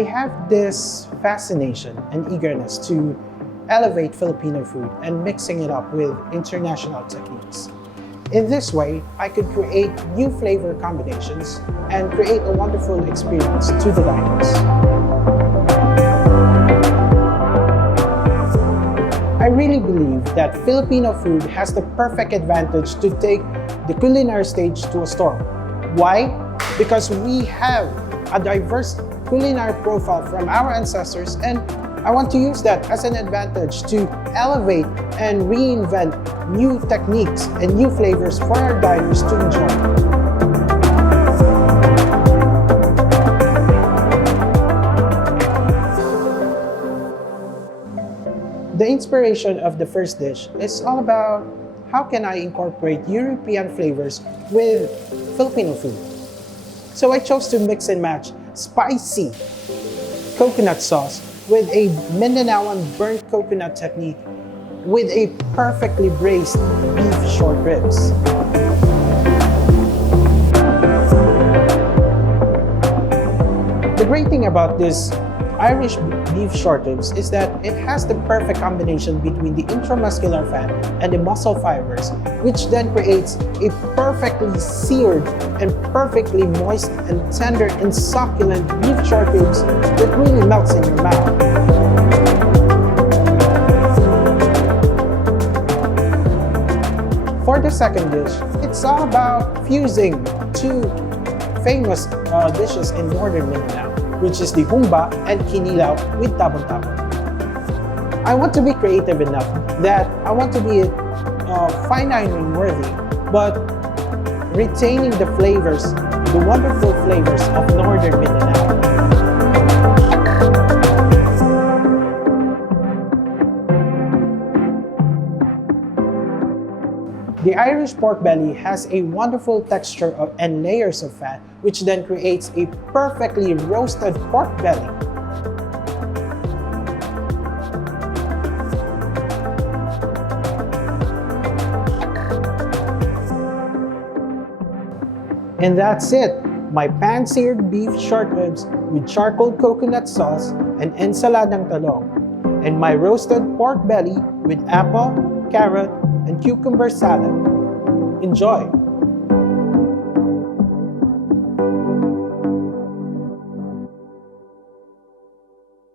I have this fascination and eagerness to elevate Filipino food and mixing it up with international techniques. In this way, I could create new flavor combinations and create a wonderful experience to the diners. I really believe that Filipino food has the perfect advantage to take the culinary stage to a storm. Why? Because we have a diverse culinary profile from our ancestors, and I want to use that as an advantage to elevate and reinvent new techniques and new flavors for our diners to enjoy. The inspiration of the first dish is all about how can I incorporate European flavors with Filipino food. So I chose to mix and match spicy coconut sauce with a Mindanaoan burnt coconut technique with a perfectly braised beef short ribs. The great thing about this Irish beef short ribs is that it has the perfect combination between the intramuscular fat and the muscle fibers, which then creates a perfectly seared and perfectly moist and tender and succulent beef short ribs that really melts in your mouth. For the second dish, it's all about fusing two famous dishes in northern Mindanao, which is the humba and kinilaw with tabon-tabon. I want to be creative enough that I want to be fine dining worthy, but retaining the flavors, the wonderful flavors of northern Mindanao. The Irish pork belly has a wonderful texture and layers of fat, which then creates a perfectly roasted pork belly. And that's it! My pan-seared beef short ribs with charcoal coconut sauce and ensaladang talong, and my roasted pork belly with apple, carrot, and cucumber salad. Enjoy!